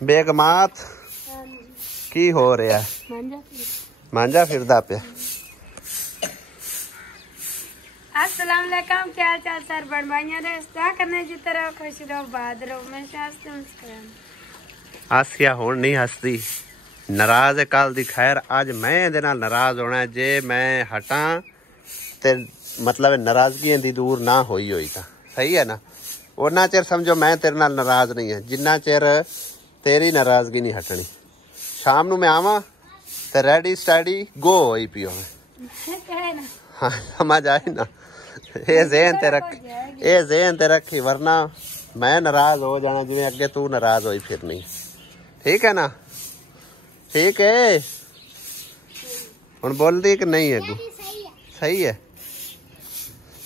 बेगमात की हो रहा है? मांझा फिरदा पे। अस्सलाम वालेकुम, क्या हाल चाल सर? बड़ भाइयों दोस्तों करने की तरह खुश रहो, बाद रहो, हमेशा हंसते मुस्कुराते। आसिया हुण नहीं हसदी, नाराज है कल दी। खैर अज मैं इहदे नाल नाराज होना जे मैं हटा ते मतलब नाराजगी दी दूर ना होई तां सही है ना। उन्ना चिर समझो मैं तेरे नाल नाराज नहीं है जिन्ना चिर तेरी नाराजगी नहीं हटनी। शाम नू मैं आवां ते रेडी स्टडी गो होई पियो हाँ समझ आई ना। ये ज़हन ते रखी वरना मैं नाराज हो जाना जिवें अगे तू नाराज होई फिरनी। ठीक है ना? ठीक है हुण बोलदी कि नहीं है? सही है।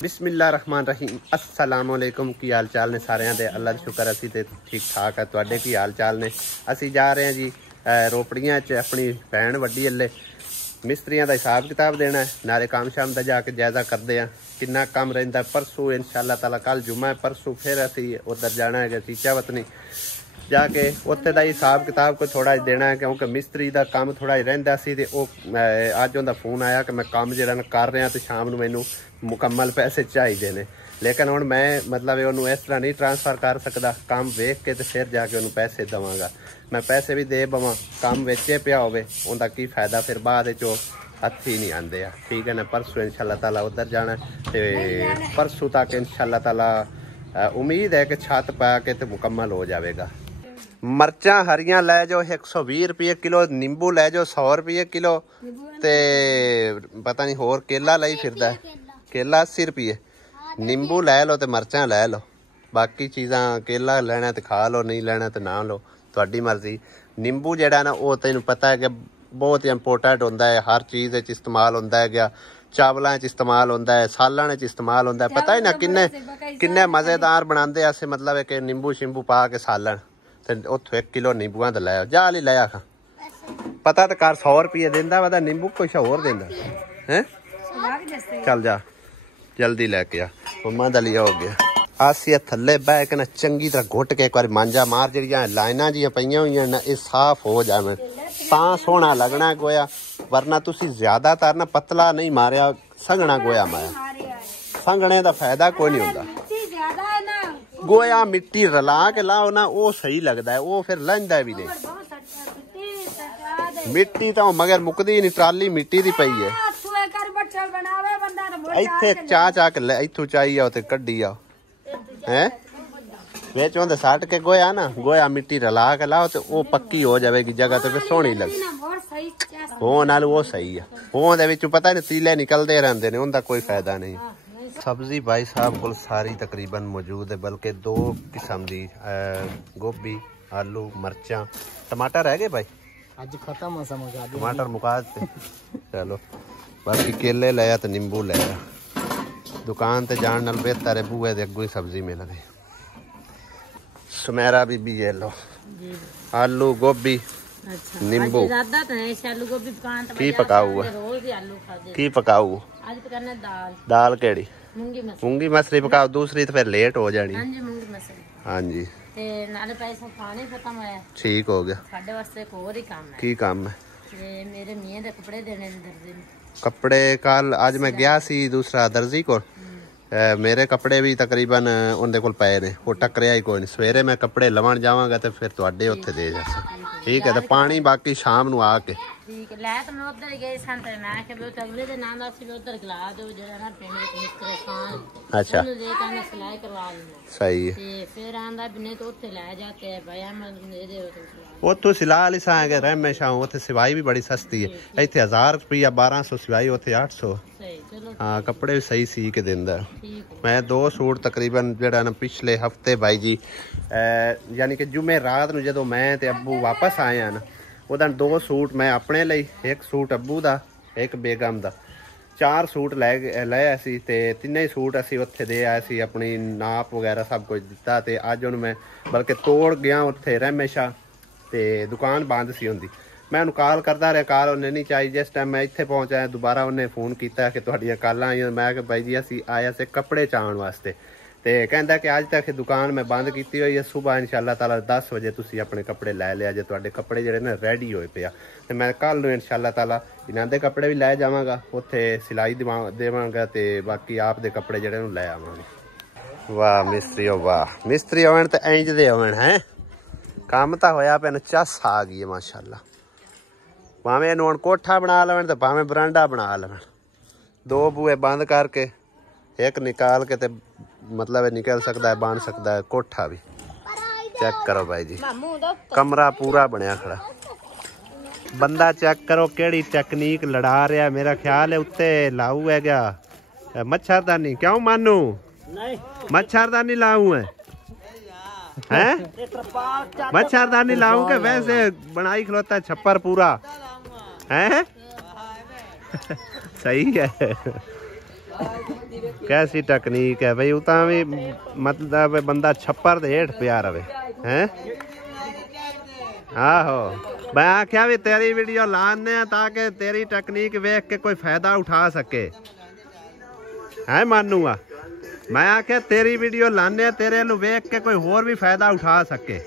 बिस्मिल्लाहिर्रहमानिर्रहीम। अस्सलाम वालेकुम। की हाल चाल ने सारिਆਂ ਦੇ? अल्लाह दा शुक्र असी ते ठीक ठाक है। तुहाडे की हाल चाल ने? असी जा रहे हैं जी रोपड़ियां च अपनी भैन वड्डी अल्ले मिस्त्रियां दा हिसाब किताब देना है, नाले काम शाम दा जाके जायजा करते हैं किन्ना काम रहिंदा। परसों इंशाअल्लाह ताला कल जुम्मा है, परसों फिर असी उधर जाना है चीचा वतनी जाके उत्थे दा हिसाब किताब को थोड़ा देना है क्योंकि मिस्त्री दा काम थोड़ा रहिंदा सी ते अज उहदा फोन आया कि मैं काम जिहड़ा कर रहा तो शाम नूं मैनूं मुकम्मल पैसे चाहिए ने। लेकिन हुण मैं मतलब उन्होंने इस तरह नहीं ट्रांसफर कर सकता। काम वेख के तो फिर जाके उन्होंने पैसे देवांगा। मैं पैसे भी दे पवां काम वेचे पिया होवे उनका की फायदा, फिर बाद चो हत्थी नहीं आते। ठीक है ना? परसों इंशाअल्लाह ताला उधर जाना ते परसों तक इंशाअल्लाह ताला उम्मीद है कि छत पा के तो मुकम्मल हो जाएगा। मरचा हरियां लै जाओ 120 रुपये किलो, नींबू लै जाओ 100 रुपये किलो ते पता नहीं होर केला लाई फिरदा है, केला 80 रुपये। नींबू लै लो तो मरचा लै लो, बाकी चीज़ां केला लेना तो खा लो, नहीं लेना तो ना लो, तुहाडी मर्जी। नींबू जेड़ा ना वो तेन पता है कि बहुत इंपोर्टेंट होंदा है, हर चीज़ इस्तेमाल होंदा है गया, चावलों इस्तेमाल होंदा है, सालन इस्तेमाल होंदा है। पता ही ना किन्ने किन्ने मज़ेदार बनाते अस मतलब कि नींबू शिंबू पा के सालन ते उत्थों 1 किलो नींबूआं दा लाया जा ली लाया खा। पता तो कर 100 रुपये देंदा वा नींबू कुछ होर देंदा है। चल जा जल्दी लैके आ, मम्मा दा लिया हो गया। आसिया थल्ले बह के ना चंगी तरह घुट के एक बार मांझा मार, जड़ियां लाइनां जियां पईयां होईयां ना ये साफ हो जावे तां सोहना लगना गोया, वरना तुसी ज्यादातर ना पतला नहीं मारिया, संघना गोया माया। संघने दा फायदा कोई नहीं होंदा। गोया मिट्टी रला के लाओ ना वो सही लगता है, वो फिर लंघदा भी नहीं। मिट्टी तो मगर मुकदी नहीं, ट्राली मिट्टी दी पई है। इत्थे चा के इत्थों चाहिए ते कड्डी आओ हैं बेच होंदे सट के गोया ना, गोया मिट्टी रला के लाओ तो वो पक्की हो जाएगी जगह तो फिर सोहनी लगे हो नाल वो सही है। हो दे विच पता नहीं तीले निकलते रहंदे ने, उनका कोई फायदा नहीं। सब्जी भाई साहब को सारी तकरीबन मौजूद है, बल्कि 2 किस्म की गोभी, आलू, मरचा, टमाटर रह गए भाई अज खत्म टमाटर मुका दिते। चलो बाकी केले लाया तो नींबू लाया, दुकान ते जान नाल बेहतर है बूहे दे अगों ही सब्जी मिल गई। सुमेरा बीबी ये लो आलू गोभी नींबू की पकाऊ की पकाऊ दाल केड़ी मूंगी मसरी पकाओ, दूसरी तो फिर लेट हो जानी। हाँ जी ठीक हो गया। की काम है? मेरे मियां दे कपड़े देने दर्जी ने। कपड़े कल अज मैं गया सी दूसरा दर्जी को, मेरे कपड़े भी तकरीबन उनके कोल पे ने, वो टकरिया ही कोई नहीं। सवेरे मैं कपड़े लवन जावांगा तो फिर तुहाडे उत्थे दे जा। ठीक है तो पानी बाकी शाम नू आके ठीक है लै तो मैं उधर गए सन ते मैं कि वो अगले दिन आंदा सी उधर गला दो जेड़ा ना पिंड विच मिस्त्री खान अच्छा उन्हें दे के सिलाई करवा लेना सही है। ते फिर आंदा बिने तो उत्थे ले जाके भाई अहमद ने दे उतो सिला ली सा के रमेशा उथे सिवाई भी बड़ी सस्ती है। इत्थे 1000 रुपया 1200 सिवाई, उथे 800। हाँ कपड़े भी सही सी के दिंदा। मैं 2 सूट तकरीबन जेड़ा ना पिछले हफ्ते भाई जी यानी कि जुमे रात नूं जदों मैं ते अब्बू वापस आए हैं ना उदन 2 सूट मैं अपने लिए, 1 सूट अब्बू दा, 1 बेगम दा, 4 सूट ले सी ते 3 सूट असी उत्थे दे आए सी, अपनी नाप वगैरह सब कुछ दिता। ते अज हुण मैं बल्कि तोड़ गया उत्थे रमेशा ते दुकान बंद सी हुंदी। मैं उन्हें कॉल करता रहा, कॉल उन्हें नहीं चाहिए। जिस टाइम मैं इत्थे पहुंचा दोबारा उन्हें फोन किया कि तुहाडियां कॉलां आईयां। मैं कि भाई जी असी आया से कपड़े चाण वास्ते ਤੇ ਕਹਿੰਦਾ ਕਿ ਅੱਜ ਤੱਕ ਦੁਕਾਨ ਮੈਂ ਬੰਦ ਕੀਤੀ ਹੋਈ ਹੈ। ਸਵੇਰ ਇਨਸ਼ਾਅੱਲਾ ਤਾਲਾ 10 ਵਜੇ ਤੁਸੀਂ ਆਪਣੇ ਕੱਪੜੇ ਲੈ ਲਿਆ ਜੇ ਤੁਹਾਡੇ ਕੱਪੜੇ ਜਿਹੜੇ ਨੇ ਰੈਡੀ ਹੋਏ ਪਿਆ। ਤੇ ਮੈਂ ਕੱਲ ਨੂੰ ਇਨਸ਼ਾਅੱਲਾ ਤਾਲਾ ਇਹਨਾਂ ਦੇ ਕੱਪੜੇ ਵੀ ਲੈ ਜਾਵਾਂਗਾ, ਉੱਥੇ ਸਿਲਾਈ ਦੇਵਾਂਗਾ ਤੇ ਬਾਕੀ ਆਪ ਦੇ ਕੱਪੜੇ ਜਿਹੜੇ ਨੂੰ ਲੈ ਆਵਾਂਗੇ। ਵਾਹ ਮਿਸਤਰੀ ਵਾਹ, ਮਿਸਤਰੀ ਹੋਣ ਤੇ ਇੰਜ ਦੇ ਹੋਣ ਹੈ। ਕੰਮ ਤਾਂ ਹੋਇਆ ਪਿਆ, ਚੱਸ ਆ ਗਈ ਹੈ ਮਾਸ਼ਾਅੱਲਾ। ਭਾਵੇਂ ਇਹਨੂੰ ਹੁਣ ਕੋਠਾ ਬਣਾ ਲਵਣ ਤੇ ਭਾਵੇਂ ਬਰਾਂਡਾ ਬਣਾ ਲਵਣ, ਦੋ ਬੂਹੇ ਬੰਦ करके एक निकाल के ते मतलब निकल सकता है, बन सकता है कोठा भी। चेक करो भाई जी, कमरा पूरा बनया खड़ा। बंदा चेक करो केड़ी टेक्निक लड़ा रहा। मेरा ख्याल है उत्ते लाऊ है क्या मच्छरदानी? क्यों मानू मच्छरदानी लाऊ है हैं? मच्छरदानी लाऊ के वैसे बनाई खलोता छप्पर पूरा है। सही है, कैसी टेक्निक है भाई। उता भी मतलब बंदा छप्पर दे हेठ पिया रहे हैं। आहो मैं आख्या भी तेरी वीडियो लाने ताकि तेरी टेक्निक वेख के कोई फायदा उठा सके है मानूगा। मैं आख्या तेरी वीडियो लाने तेरे नु वेख के कोई होर भी फायदा उठा सके।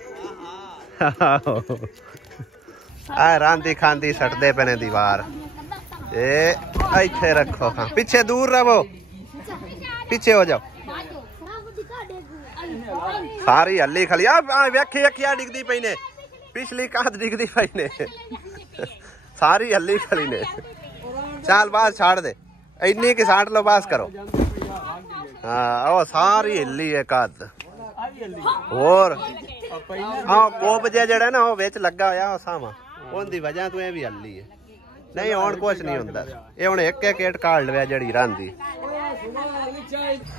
रांदी खांदी सटदे पे ने दीवार इथे रखो। हाँ पीछे दूर रहो, पीछे हो जाओ। सारी हली खली वेखी वेखिया डिगदी पई ने, पिछली कांध डिगदी पई ने, सारी हली खली ने। चल बस छाड़ दे, इन्नी की साट लो बस करो। हाँ वो सारी हिली है कांध। और हाँ कोप जेड़ा ना वो विच लगा होया सावा, उनकी वजह तो ये भी हली है। नहीं और कुछ नहीं होता, ये हुण एक एक गेट काट लिया जड़ी रांदी।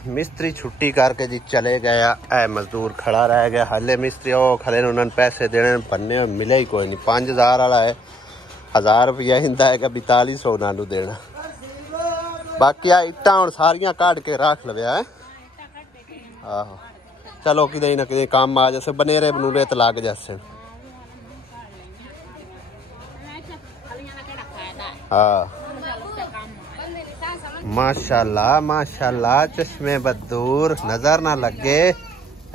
मिस्त्री छुट्टी करके जी चले गया, ए मजदूर खड़ा रह गया। हाले मिस्त्री वो खड़े ने, उन्होंने पैसे देने भन्ने मिले ही कोई नहीं। 5000 वाला है, 1000 रुपया हिंदा है, 4200 नानू देना। बाकी आ इट्टा हुण सारियां काट के रख लव्या है। आहो चलो किते ना किते काम आ जैसे बनेरे बनूरे तो लग जैसे। हाँ माशाल्लाह माशाल्लाह, चश्मे बदूर नजर ना लगे।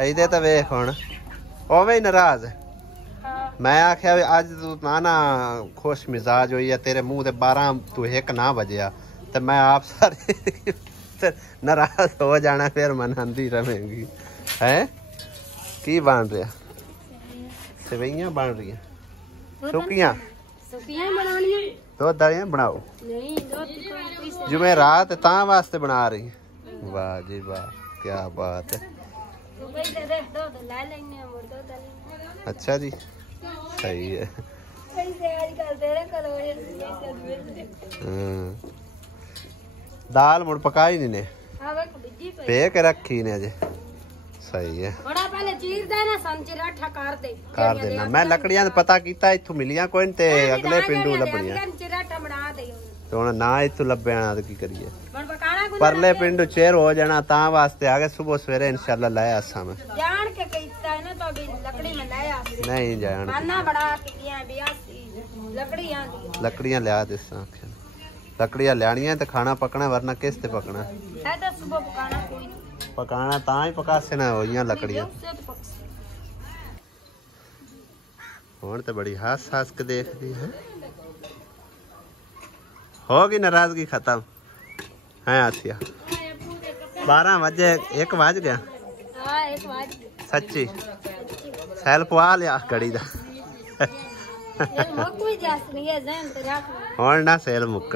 इधे तो वेख हुण ओवे ही नाराज। मैं आख्या अज तू ना खुश मिजाज हुई है, तेरे मुंह दे 12 तू 1 ना बजया तो मैं आप सारे नाराज हो जाना, फिर मनांदी रहेंगी है। की बन रहा? सेवइयां बन रही सुकियां दो दलियां बनाओ जुमेरात ता वास्ते बना रही। वाह जी वाह, क्या बात है। अच्छा जी सही है। दाल मुड़ पकाई नहीं ने, पे के रखी ने अजे। सही है, बड़ा पहले चीर दे ना संचरा ठकार दे कर देना। मैं लकड़ियां पता कीता इथों मिलियां कोई ते अगले पिंडू लभणियां तो हुण ना इथों लभ्या ते की करिए। परले पिंडू चेर हो जाना ता वास्ते आगे सुबह सवेरे इंशाल्लाह लाया असा में जान के कहता है ना तो अभी लकड़ी में लाया नहीं जान खाना बड़ा के दिया बियासी लकड़ियां लकड़ियां लिया दिस लकड़ियां लियानियां ते खाना पकना, वरना किस ते पकना है। तो सुबह पकाना कोई नहीं, पकाना ता ही पकासे ना होइयां लकड़ियां। हुण ते बड़ी हंस हंस के देखदी है। होगी नाराजगी खत्म है आसिया। 12 बजे 1 बज गया। हां 1 बज सच्ची सैल पवा लिया घड़ी दा। हुण ना सेल मुक्क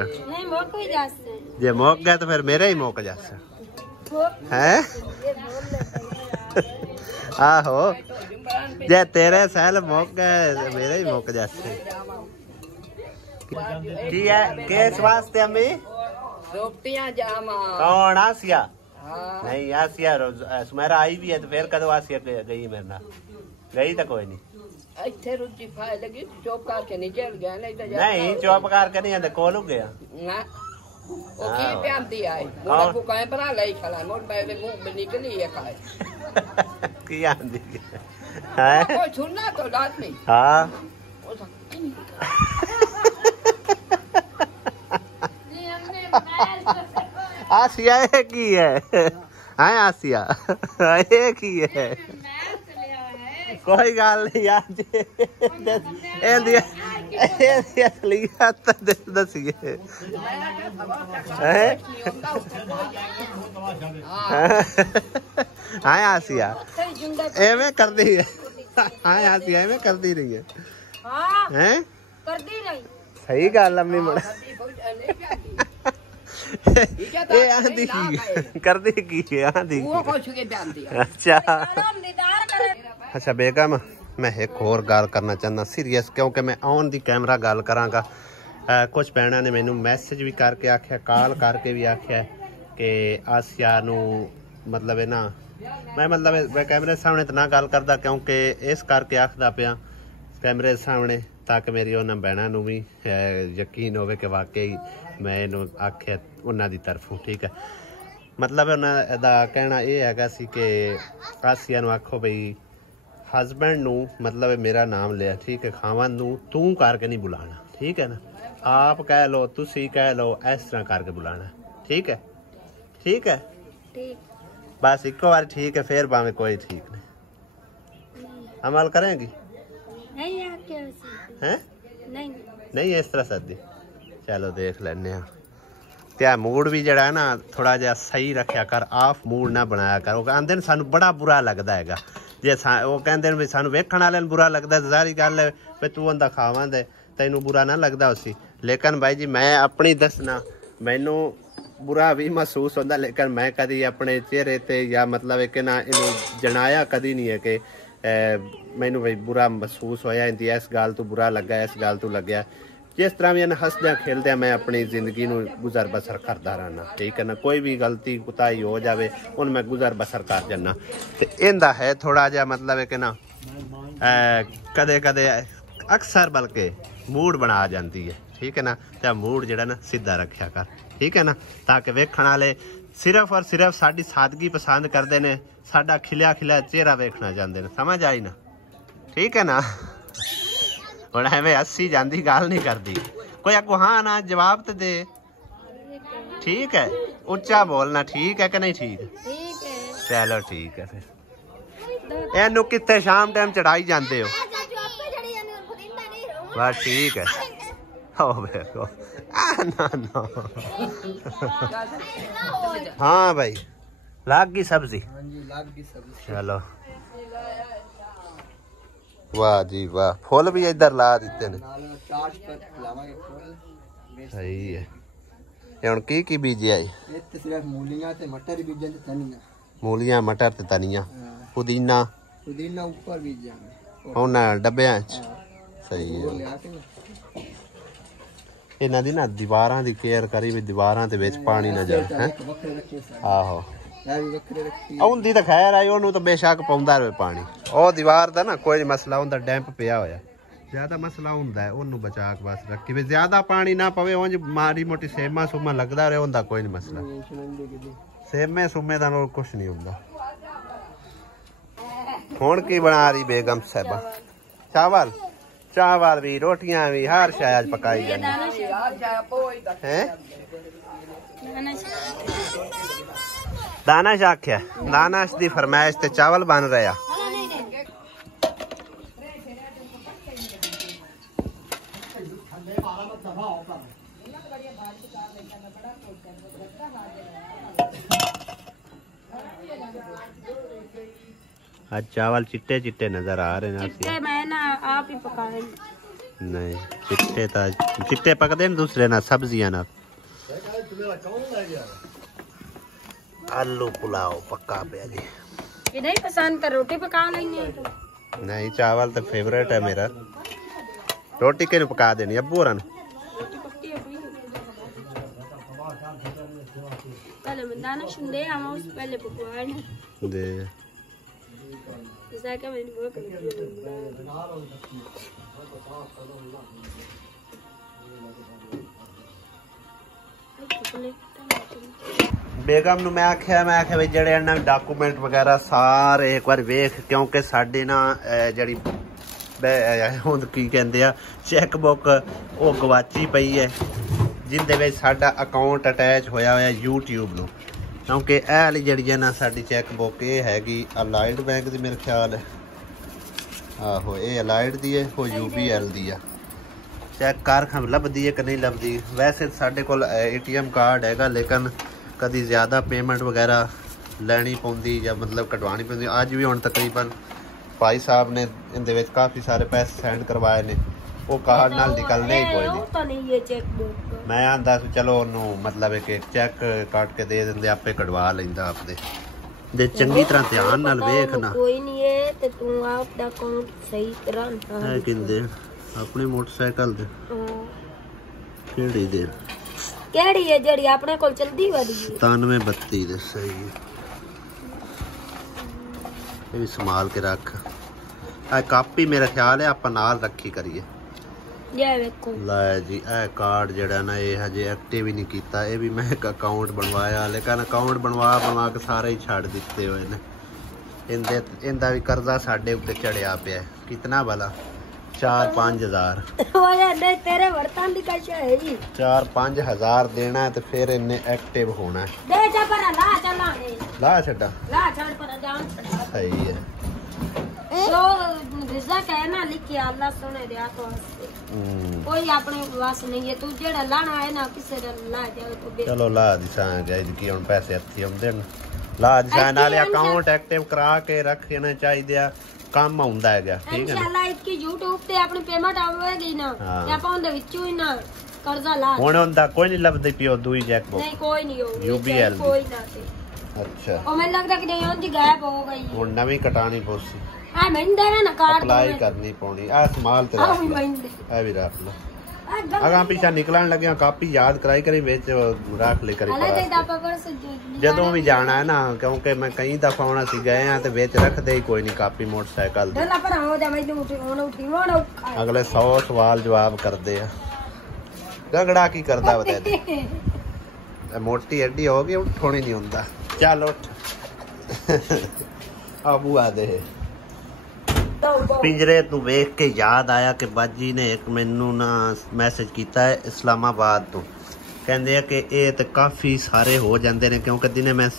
जे मुक गया तो फिर मेरे ही मुक जासे है। आहो जे तेरे सैल मुक गए मेरे ही मुक जासे। की है किस वास्ते अम्मी? रोटियां जामा। कौन आसिया? नहीं आसिया सुमेरा आई भी है तो फिर कदों आसिया गई मेरे नाल? गई तो कोई नहीं। ਇੱਥੇ ਰੁੱਜੀ ਫਾਇ ਲਗੀ ਚੁੱਪ ਕਰਕੇ ਨਹੀਂ ਚੱਲ ਗਿਆ ਨਹੀਂ ਤਾਂ ਨਹੀਂ ਚੁੱਪ ਕਰਕੇ ਨਹੀਂ ਆਂਦੇ ਕੋਲ ਗਿਆ ਨਾ ਉਹ ਕੀ ਪਿਆਂਦੀ ਆਈ ਮੋੜਾ ਕੋ ਕਾਇ ਬਣਾ ਲਈ ਖਲਾ ਮੋੜ ਪੈ ਦੇ ਮੂੰਹ ਬਣੀ ਨਿਕਲੀ ਹੈ ਖਾਏ ਕੀ ਆਂਦੀ ਹੈ ਕੋਈ ਸੁਣਨਾ तो रात में हाँ आसिया की है है आसिया ये की है कोई गल नहीं आज असलियत दसिए हाँ आसिया एवें कर दी है हाँ आसिया एवें कर दी रही है हैं सही गल अम्मी मुड़ा ये आंधी कर दी की आंधी अच्छा अच्छा बेगम मैं एक होर गल करना चाहना सीरियस क्योंकि मैं ऑन दी कैमरा गल करांगा कुछ भैणों ने मैनू मैसेज भी करके आख्या कॉल करके भी आख्या कि आसिया नू मतलब है ना मैं मतलब कैमरे सामने तो ना गल करदा क्योंकि इस करके आखदा पिया कैमरे सामने ताकि मेरी उन्होंने भैणों नू भी यकीन होवे कि वाकई मैं इनू आख्या उन्हां दी तरफों ठीक है मतलब उन्हां दा कहना ये हैगा सी कि आसिया नू आखो बई हसबैंड नू मतलब मेरा नाम लिया ठीक है खावन नू तू करके नहीं बुलाना ठीक है ना आप कह लो तुसी कह लो इस तरह करके बुलाना ठीक है ठीक है बस एक बार ठीक है फिर भावे कोई ठीक नहीं अमल करेंगी हैं नहीं इस तरह सदी चलो देख लेने त्या मूड भी जड़ा है ना थोड़ा जहा सही रखा कर ऑफ मूड ना बनाया कर वो आंदे सानू बड़ा बुरा लगता है जे वो कहते भी सानू वेखण वाले बुरा लगता सारी गल है भी तू उनका खावन दे तेनू बुरा ना लगता उसी लेकिन भाई जी मैं अपनी दसना मैनू बुरा भी महसूस होता लेकिन मैं कभी अपने चेहरे ते या मतलब कि ना इनू जनाया कभी नहीं है कि मैनू भाई बुरा महसूस होया इंदी इस गल तो बुरा लगा इस गल तो लग्या जिस तरह भी हसद्या खेलद्या मैं अपनी जिंदगी नू गुजर बसर करता रहना ठीक है ना कोई भी गलती कुताही हो जाए उन मैं गुजर बसर कर जाना तो इंदा है थोड़ा जहा मतलब है कि ना कदे कदे अक्सर बल्कि मूड बना जाती है ठीक है ना तो मूड जड़ा ना सीधा रखा कर ठीक है ना ताकि वेखण वाले सिर्फ और सिर्फ साडी सादगी पसंद करते ने साडा खिलिया खिलिया चेहरा वेखना चाहते हैं समझ आई ना ठीक है ना और एवं हसी जाती गल नहीं करती कोई अगो हाँ ना जवाब तो दे ठीक है उच्चा बोलना ठीक है कि नहीं ठीक चलो ठीक है फिर एनू कितने शाम टाइम चढ़ाई जाते हो बस ठीक है ना हाँ भाई लाग गई सब्जी चलो वाह जी वाह फुल भी इधर ला दिते ने सही है हुण की बीजे आई सिर्फ मूलियां ते मटर बीजन ते धनिया मूलियां मटर ते धनिया पुदीना ऊपर बीजांगे उन्हां डब्बियां च सही है इन्हां दी ना दीवारां दी केयर करी भी दीवारां दे विच पानी ना जाए हैं आहो आउंदी तो खैर आई ओनू तो बेशक पाउंदा रहे पानी ओ दीवार दा ना कोई मसला हुंदा डैंप पिया होया ज्यादा मसला हुंदा है ओनू बचा के बस रखी भी ज्यादा पानी ना पवे उंज माड़ी मोटी सेमा सुमा लगदा रहे हुंदा कोई नहीं मसला सेमे सुमे दा कुछ नहीं हुंदा हुण की बना रही बेगम साहबा चावल चावल भी रोटियां भी हर शय आज पकाई जानी हैं दानश आख्या दानश दी फरमाइश ते चावल बन रहा आज चावल चिट्टे चिट्टे नजर आ रहे हैं मैं ना आप ही पकाए नहीं चिट्टे पकते दूसरे ना सब्जियां ना आलू पुलाव पक्का पे जी ये नहीं पसंद कर रोटी पका लेंगे नहीं चावल तो फेवरेट है मेरा रोटी के पका देनी अब्बू रन पहले मैं दाना सुनदे हम उस पहले पकवान दे जैसा कि मैंने वो बेगम नूं मैं आख्या भाई जेडे इन्हां डॉक्यूमेंट वगैरह सारे एक बार वेख क्योंकि साडी ना जड़ी हुण की कहंदे आ चैक बुक वो गवाची पई है जिंदे विच साडा अकाउंट अटैच होया होया यूट्यूब नूं क्योंकि ਇਹ ਵਾਲੀ ਜਿਹੜੀ ਹੈ ਨਾ ਸਾਡੀ ਚੈੱਕ ਬੁੱਕ ਇਹ ਹੈਗੀ ਅਲਾਈਡ ਬੈਂਕ ਦੀ ਮੇਰੇ ਖਿਆਲ ਹੈ। ਆਹੋ ਇਹ ਅਲਾਈਡ ਦੀ ਹੈ, ਉਹ UBL ਦੀ ਆ। ਚੈੱਕ ਕਰ ਖਾਂ ਲੱਭਦੀ ਹੈ ਕਿ ਨਹੀਂ ਲੱਭਦੀ। ਵੈਸੇ ਸਾਡੇ ਕੋਲ ATM ਕਾਰਡ ਹੈਗਾ, ਲੇਕਿਨ ਕਦੀ ਜ਼ਿਆਦਾ ਪੇਮੈਂਟ ਵਗੈਰਾ ਲੈਣੀ ਪਉਂਦੀ ਜਾਂ मतलब ਕਢਵਾਉਣੀ ਪੈਂਦੀ। ਅੱਜ ਵੀ ਹੁਣ ਤਕਰੀਬਨ ਭਾਈ ਸਾਹਿਬ ਨੇ ਇਹਦੇ ਵਿੱਚ ਕਾਫੀ ਸਾਰੇ ਪੈਸੇ ਸੈਂਡ ਕਰਵਾਏ ਨੇ, ਉਹ ਕਾਰਡ ਨਾਲ ਨਿਕਲਨੇ ਹੀ ਕੋਈ ਨਹੀਂ। ਮੈਂ ਆਂਦਾ ਚਲੋ ਉਹਨੂੰ मतलब ਹੈ ਕਿ ਚੈੱਕ ਕੱਟ ਕੇ ਦੇ ਦਿੰਦੇ, ਆਪੇ ਕਢਵਾ ਲੈਂਦਾ ਆਪਦੇ ਦੇ। ਚੰਗੀ ਤਰ੍ਹਾਂ ਧਿਆਨ ਨਾਲ ਵੇਖ ਨਾ। ਕੋਈ ਨਹੀਂ ਹੈ ਤੇ ਤੂੰ ਆਪ ਦਾ ਅਕਾਊਂਟ ਸਹੀ ਤਰ੍ਹਾਂ ਹੈ ਕਿੰਦੇ ਆਪਣੇ ਮੋਟਰਸਾਈਕਲ ਦੇ ਕਿਹੜੀ ਦੇ ਕਿਹੜੀ ਹੈ ਜਿਹੜੀ ਆਪਣੇ ਕੋਲ ਚਲਦੀ ਵਾਲੀ 9732 ਦੇ ਸਹੀ ਹੈ। ਇਹ ਵੀ ਸੰਭਾਲ ਕੇ ਰੱਖ। ਇਹ ਕਾਪੀ ਮੇਰਾ ਖਿਆਲ ਹੈ ਆਪਾਂ ਨਾਲ ਰੱਖੀ ਕਰੀਏ। ਇਹ ਵੇਖੋ ਲੈ ਜੀ ਇਹ ਕਾਰਡ ਜਿਹੜਾ ਨਾ ਇਹ ਹਜੇ ਐਕਟਿਵ ਹੀ ਨਹੀਂ ਕੀਤਾ। ਇਹ ਵੀ ਮੈਂ ਇੱਕ ਅਕਾਊਂਟ ਬਣਵਾਇਆ, ਲੇਕਿਨ ਅਕਾਊਂਟ ਬਣਵਾ ਕੇ ਸਾਰੇ ਹੀ ਛੱਡ ਦਿੱਤੇ ਹੋਏ ਨੇ। ਇਹਦਾ ਵੀ ਕਰਜ਼ਾ ਸਾਡੇ ਉੱਤੇ ਚੜਿਆ ਪਿਆ। ਕਿਤਨਾ ਭਲਾ 4-5 ਹਜ਼ਾਰ ਤੇਰੇ ਵਰਤਾਂ ਦੀ ਕਾਸ਼ਾ ਹੈ ਜੀ। 4-5 ਹਜ਼ਾਰ ਦੇਣਾ ਤੇ ਫਿਰ ਇਹਨੇ ਐਕਟਿਵ ਹੋਣਾ। ਦੇ ਜਾ ਪਰ ਲਾ ਚੱਲਾਂਗੇ, ਲਾ ਛੱਡਾ, ਲਾ ਛੱਡ ਪਰ ਜਾਣ ਛੱਡ। ਸਹੀ ਹੈ। ਜੋ ਰਿਜ਼ਕ ਹੈ ਨਾ ਲਿਖਿਆ ਅੱਲਾ ਸੁਣੇ ਦੇ ਆਤੋਂ ਵਾਸਤੇ, ਕੋਈ ਆਪਣੇ ਵਾਸ ਨਹੀਂ ਹੈ। ਤੂੰ ਜਿਹੜਾ ਲਾਣਾ ਹੈ ਨਾ ਕਿਸੇ ਦਾ ਲਾ ਜਾਵੇ ਤੂੰ। ਚਲੋ ਲਾ ਦਿਸਾਂ ਗਾਇਦ ਕੀ ਹੁਣ ਪੈਸੇ ਹੱਥੀ ਆਉਂਦੇ ਨੇ। ਲਾ ਦਿਸਾਂ ਨਾਲੇ ਅਕਾਊਂਟ ਐਕਟਿਵ ਕਰਾ ਕੇ ਰੱਖਣਾ ਚਾਹੀਦਾ ਆ, ਕੰਮ ਆਉਂਦਾ ਹੈਗਾ। ਠੀਕ ਹੈ ਇਨਸ਼ਾਅੱਲਾ ਇਤਕੀ YouTube ਤੇ ਆਪਣੀ ਪੇਮੈਂਟ ਆਵੇਗੀ ਨਾ ਤੇ ਆਪਾਂ ਉਹਦੇ ਵਿੱਚੋਂ ਹੀ ਨਾ ਕਰਜ਼ਾ ਲਾ। ਹੁਣ ਹੁੰਦਾ ਕੋਈ ਨਹੀਂ ਲੱਭਦੀ ਪਿਓ ਦੂਈ ਚੈੱਕ ਬੁੱਕ। ਨਹੀਂ ਕੋਈ ਨਹੀਂ ਹੋਊਗੀ UBL ਕੋਈ ਨਾ ਤੇ। ਅੱਛਾ ਉਹ ਮੈਨੂੰ ਲੱਗਦਾ ਕਿ ਨਹੀਂ ਉਹਦੀ ਗਾਇਬ ਹੋ ਗਈ। ਹੁਣ ਨਵੀਂ ਕਟਾਣੀ ਪੋਸੀ ਆ ਮਹਿੰਦਰ ਨਾ ਕਾਰਡ ਅਪਲਾਈ ਕਰਨੀ ਪਉਣੀ। ਆ ਸਮਾਲ ਤੇ ਰੱਖ ਲੈ, ਇਹ ਵੀ ਰੱਖ ਲੈ। ਅਗਾਂ ਪਿੱਛਾ ਨਿਕਲਣ ਲੱਗਿਆ ਕਾਪੀ ਯਾਦ ਕਰਾਈ ਕਰੀ ਵਿੱਚ ਰੱਖ ਲੈ ਕਰੀ। ਜਦੋਂ ਵੀ ਜਾਣਾ ਹੈ ਨਾ, ਕਿਉਂਕਿ ਮੈਂ ਕਈ ਦਫਾ ਹੁਣ ਅਸੀਂ ਗਏ ਆ ਤੇ ਵਿੱਚ ਰੱਖਦੇ ਹੀ ਕੋਈ ਨਹੀਂ ਕਾਪੀ ਮੋਟਰਸਾਈਕਲ ਦੀ। ਅਗਲੇ 100 ਸਵਾਲ ਜਵਾਬ ਕਰਦੇ ਆ। ਗਗੜਾ ਕੀ ਕਰਦਾ ਬਤਾ ਦੇ। ਮੋਟੀ ਐਡੀ ਹੋ ਗਈ ਉਠੋਣੀ ਨਹੀਂ ਹੁੰਦਾ। ਚੱਲ ਉੱਠ ਆਬੂ ਆ ਦੇ। ਪਿੰਜਰੇ ਤੋਂ ਵੇਖ ਕੇ ਯਾਦ ਆਇਆ ਕਿ ਬਾਜੀ ਨੇ ਇੱਕ ਮੈਨੂੰ ਨਾ ਮੈਸੇਜ ਕੀਤਾ ਹੈ ਇਸਲਾਮਾਬਾਦ ਤੋਂ। ਕਹਿੰਦੇ ਆ ਕਿ ਇਹ ਤੇ ਕਾਫੀ ਸਾਰੇ ਹੋ ਜਾਂਦੇ ਨੇ, ਕਿਉਂਕਿ ਦਿਨੇ ਮੈਂ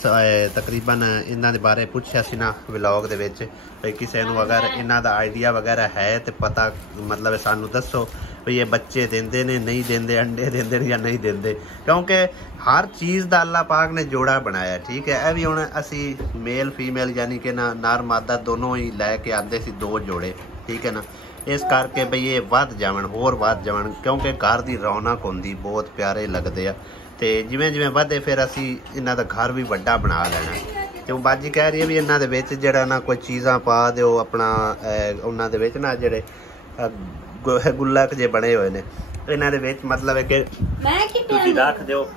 ਤਕਰੀਬਨ ਇਹਨਾਂ ਦੇ ਬਾਰੇ ਪੁੱਛਿਆ ਸੀ ਨਾ ਵਲੌਗ ਦੇ ਵਿੱਚ ਵੀ ਕਿਸੇ ਨੂੰ ਅਗਰ ਇਹਨਾਂ ਦਾ ਆਈਡੀਆ ਵਗੈਰਾ ਹੈ ਤੇ ਪਤਾ मतलब ਸਾਨੂੰ ਦੱਸੋ ਵੀ ਇਹ ਬੱਚੇ ਦਿੰਦੇ ਨੇ ਨਹੀਂ ਦਿੰਦੇ, ਅੰਡੇ ਦਿੰਦੇ ਨੇ ਜਾਂ ਨਹੀਂ ਦਿੰਦੇ। ਕਿਉਂਕਿ ਹਰ ਚੀਜ਼ ਦਾ ਅੱਲਾਹ ਪਾਕ ਨੇ ਜੋੜਾ ਬਣਾਇਆ। ਠੀਕ ਹੈ, ਇਹ ਵੀ ਹੁਣ ਅਸੀਂ ਮੇਲ ਫੀਮੇਲ ਯਾਨੀ ਕਿ ਨਾ ਨਰ ਮਾਦਾ ਦੋਨੋਂ ਹੀ ਲੈ ਕੇ ਆਉਂਦੇ ਸੀ 2 ਜੋੜੇ। ਠੀਕ ਹੈ ਨਾ, ਇਸ ਕਰਕੇ ਬਈ ਇਹ ਵੱਧ ਜਾਵਣ, ਹੋਰ ਵੱਧ ਜਾਵਣ, ਕਿਉਂਕਿ ਘਰ ਦੀ ਰੌਣਕ ਹੁੰਦੀ, ਬਹੁਤ ਪਿਆਰੇ ਲੱਗਦੇ ਆ। ਤੇ ਜਿਵੇਂ ਜਿਵੇਂ ਵਧੇ ਫਿਰ ਅਸੀਂ ਇਹਨਾਂ ਦਾ ਘਰ ਵੀ ਵੱਡਾ ਬਣਾ ਲੈਣਾ। ਤੇ ਉਹ ਬਾਜੀ ਕਹਿ ਰਹੀ ਹੈ ਵੀ ਇਹਨਾਂ ਦੇ ਵਿੱਚ ਜਿਹੜਾ ਨਾ ਕੋਈ ਚੀਜ਼ਾਂ ਪਾ ਦਿਓ ਆਪਣਾ ਉਹਨਾਂ ਦੇ ਵਿੱਚ ਨਾ ਜਿਹੜੇ ਗੁੱਲਕ ਜੇ ਬਣੇ ਹੋਏ ਨੇ ਇਹਨਾਂ ਦੇ ਵਿੱਚ मतलब ਹੈ ਕਿ ਤੁਸੀਂ ਰੱਖ ਦਿਓ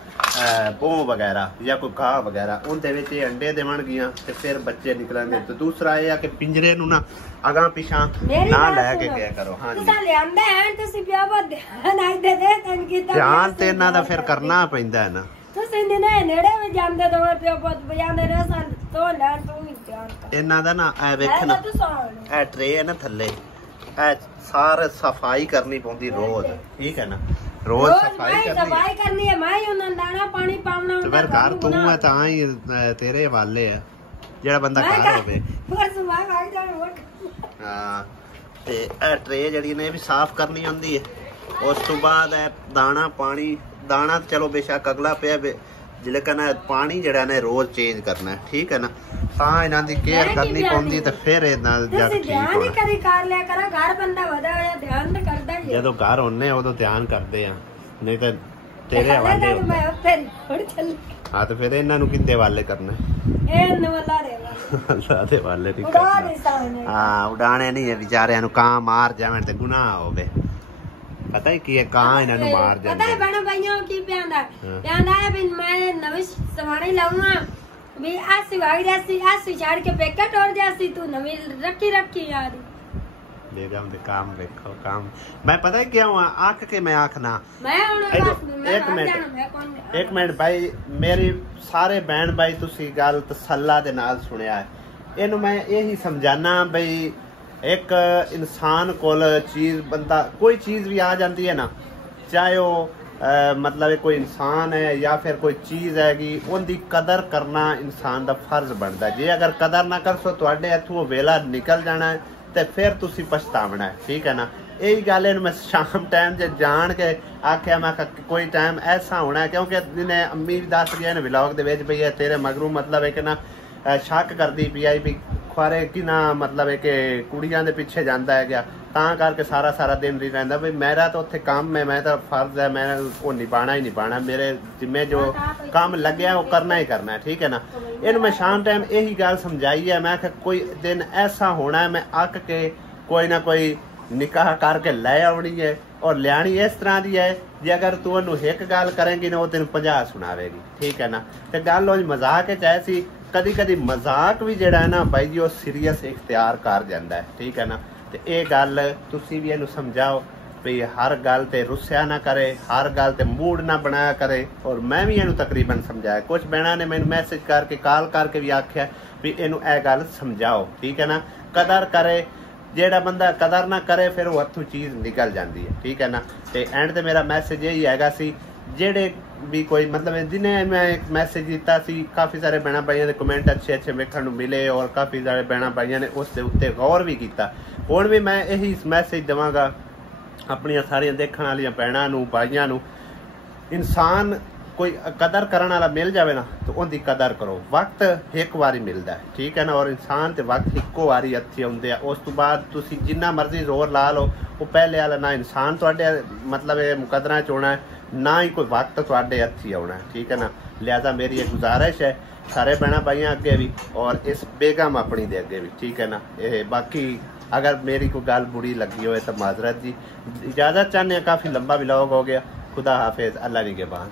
ਭੋਂ ਵਗੈਰਾ ਜਾਂ ਕੋਈ ਘਾਹ ਵਗੈਰਾ, ਉਹਦੇ ਵਿੱਚ ਇਹ ਅੰਡੇ ਦੇਵਣਗੀਆਂ ਤੇ ਫਿਰ ਬੱਚੇ ਨਿਕਲਣਗੇ। ਤੇ ਦੂਸਰਾ ਇਹ ਆ ਕਿ ਪਿੰਜਰੇ ਨੂੰ ਨਾ ਅਗਾਂ ਪਿਛਾਂ ਨਾ ਲੈ ਕੇ ਗਿਆ ਕਰੋ। ਹਾਂਜੀ ਧਿਆਨ ਤੇ ਇਹਨਾਂ ਦਾ ਫਿਰ ਕਰਨਾ ਪੈਂਦਾ ਹੈ ਨਾ। ਇਹਨਾਂ ਦਾ ਨਾ ਇਹ ਵੇਖ ਨਾ ਇਹ ਟਰੇ ਹੈ ਨਾ ਥੱਲੇ, ਇਹ ਸਾਰੇ ਸਫਾਈ ਕਰਨੀ ਪਉਂਦੀ ਰੋਜ਼। ਠੀਕ ਹੈ ਨਾ, ਰੋਜ਼ ਸਫਾਈ ਕਰਨੀ ਹੈ। ਮੈਂ ਉਹਨਾਂ ਨੂੰ ਦਾਣਾ ਪਾਣੀ ਪਾਉਣਾ ਹੁੰਦਾ। ਫਿਰ ਘਰ ਤੂੰ ਆ ਤਾਂ ਹੀ ਤੇਰੇ ਹਵਾਲੇ ਆ ਜਿਹੜਾ ਬੰਦਾ ਘਰ ਹੋਵੇ। ਹਾਂ ਤੇ ਇਹ ਟਰੇ ਜਿਹੜੀ ਨੇ ਇਹ ਵੀ ਸਾਫ਼ ਕਰਨੀ ਹੁੰਦੀ ਹੈ। ਉਸ ਤੋਂ ਬਾਅਦ ਇਹ ਦਾਣਾ ਪਾਣੀ, ਦਾਣਾ ਚਲੋ ਬੇਸ਼ੱਕ ਅਗਲਾ ਪਿਆ ਲੇਕਿਨ ਪਾਣੀ ਜਿਹੜਾ ਨੇ ਰੋਜ਼ ਚੇਂਜ ਕਰਨਾ। ਠੀਕ ਹੈ ਨਾ, ਤਾਂ ਇਹਨਾਂ ਦੀ ਕੇਅਰ ਕਰਨੀ ਪਉਂਦੀ ਤੇ ਫਿਰ ਇਹਨਾਂ ਦਾ ਠੀਕ ਹੋਣਾ। ਜਦੋਂ ਘਰ ਹੁੰਨੇ ਉਦੋਂ ਧਿਆਨ ਕਰਦੇ ਆ, ਨਹੀਂ ਤਾਂ ਤੇਰੇ ਹਵਾਲੇ ਹਾਂ ਤੇ ਫਿਰ ਇਹਨਾਂ ਨੂੰ ਕਿੱਦੇ ਵਾਲੇ ਕਰਨਾ? ਅੱਲਾ ਦੇ ਵਾਲੇ ਨਹੀਂ ਕਰਨਾ। ਹਾਂ ਉਡਾਣੇ ਨਹੀਂ ਹੈ ਵਿਚਾਰਿਆਂ ਨੂੰ, ਕਾਂ ਮਾਰ ਜਾਵਣ ਤੇ ਗੁਨਾਹ ਹੋਵੇ। ਪਤਾ ਹੀ ਕੀ ਹੈ, ਕਾਂ ਇਹਨਾਂ ਨੂੰ ਮਾਰ ਜਾਂਦੇ। ਪਤਾ ਹੈ ਬਣ ਭਾਈਆਂ ਕੀ ਪਿਆਂਦਾ ਹੈ ਵੀ ਮੈਂ ਨਵੀਂ ਸਵਾਣੀ ਲਾਉਂਗਾ ਵੀ ਆਸੀ ਵਾਗ ਜਾਸੀ, ਆਸੀ ਛਾੜ ਕੇ ਪੇਕਾ ਟੋੜ ਜਾਸੀ, ਤੂੰ ਨਵੀਂ ਰੱਖੀ ਯਾਰ ले जाऊं दे काम देखो काम। मैं पता है क्या हुआ आख के मैं आखना एक मिनट भाई मेरी सारे बहन भाई तुसी गल तसल्ला दे नाल सुनिया है। इनू मैं यही समझाना बई एक इंसान कोल चीज बंदा कोई चीज भी आ जाती है ना, चाहे वो मतलब कोई इंसान है या फिर कोई चीज़ हैगी उनकी कदर करना इंसान का फर्ज बनता है। जे अगर कदर ना कर सो तुहाडे इत्थों वेला निकल जाना है तो फिर तुसी पछतावना है, ठीक है ना। यही गल है मैं शाम टाइम जे जान के आख्या मैं कोई टाइम ऐसा होना है, क्योंकि इन्हें अम्मी भी दस गए व्लॉग दे विच भई तेरे मगरू मतलब है कि ना शक करती पी आई भी खुआरे कि ना मतलब है कि कुड़ियां दे पीछे जाता है गया तां करके सारा दिन नहीं रहिंदा भी मेरा तो उत्थे काम है, मैं तो फर्ज है मैं वो निभाना ही निभाना, मेरे जिम्मे जो काम लग्या वो करना ही करना है, ठीक है ना। इन मैं शाम टाइम यही गल समझाई है, मैं कोई दिन ऐसा होना है मैं अक के कोई ना कोई निकाह करके लै आनी है और लियानी इस तरह की है जे अगर तू उन्होंने एक गल करेंगी ना वो तेन 50 सुनावेगी, ठीक है ना। तो गल उंज मजाक ऐसी कदी कदी मजाक भी जड़ा है ना भाई जी वो सीरीयस इख्तियार कर जाता है, ठीक है ना। तो ये गल तुसी भी इन्हू समझाओ भी हर गल ते रुस्या ना करे, हर गल ते मूड ना बनाया करे। और मैं भी इन्हू तकरीबन समझाया, कुछ बहना ने मैंने मैसेज करके कॉल करके भी आख्या भी इन्हू ए गल समझाओ, ठीक है ना। कदर करे, जेड़ा बंदा कदर ना करे फिर वो हथों चीज़ निकल जाती है, ठीक है ना। तो एंड ते मेरा मैसेज यही हैगा सी जेड़े भी कोई मतलब जिन्हें मैं एक मैसेज दिता सी काफ़ी सारे बहना भाइयों के कमेंट अच्छे वेखण नूं मिले और काफ़ी सारे बहना भाइयों ने उस दे उत्ते गौर भी किया। हुण भी मैं यही मैसेज देवांगा अपनी सारिया देखण वालियां भैणां नूं भाइयां नूं, इंसान कोई कदर करने वाला मिल जाए ना तो उनकी कदर करो। वक्त एक बारी मिलता है, ठीक है ना। और इंसान ते वक्त इक्को बारी हत्थी आउंदे आ, उस तो बाद तुसी जिन्ना मर्जी जोर ला लो वो पहले वाला ना इंसान तुहाडे मतलब मुकदरा च होना है ना ही कोई वक्त तुहाडे हत्थी आना है, ठीक है ना। लिहाजा मेरी एक गुजारिश है सारे बहना भाइयों अगे भी और इस बेगम अपनी दे अगे भी, ठीक है ना। बाकी अगर मेरी कोई गल बुरी लगी हो तो माजरत जी, इजाज़त चाहते हैं, काफ़ी लंबा व्लॉग हो गया। खुदा हाफिज, अल्लाह निगहबान।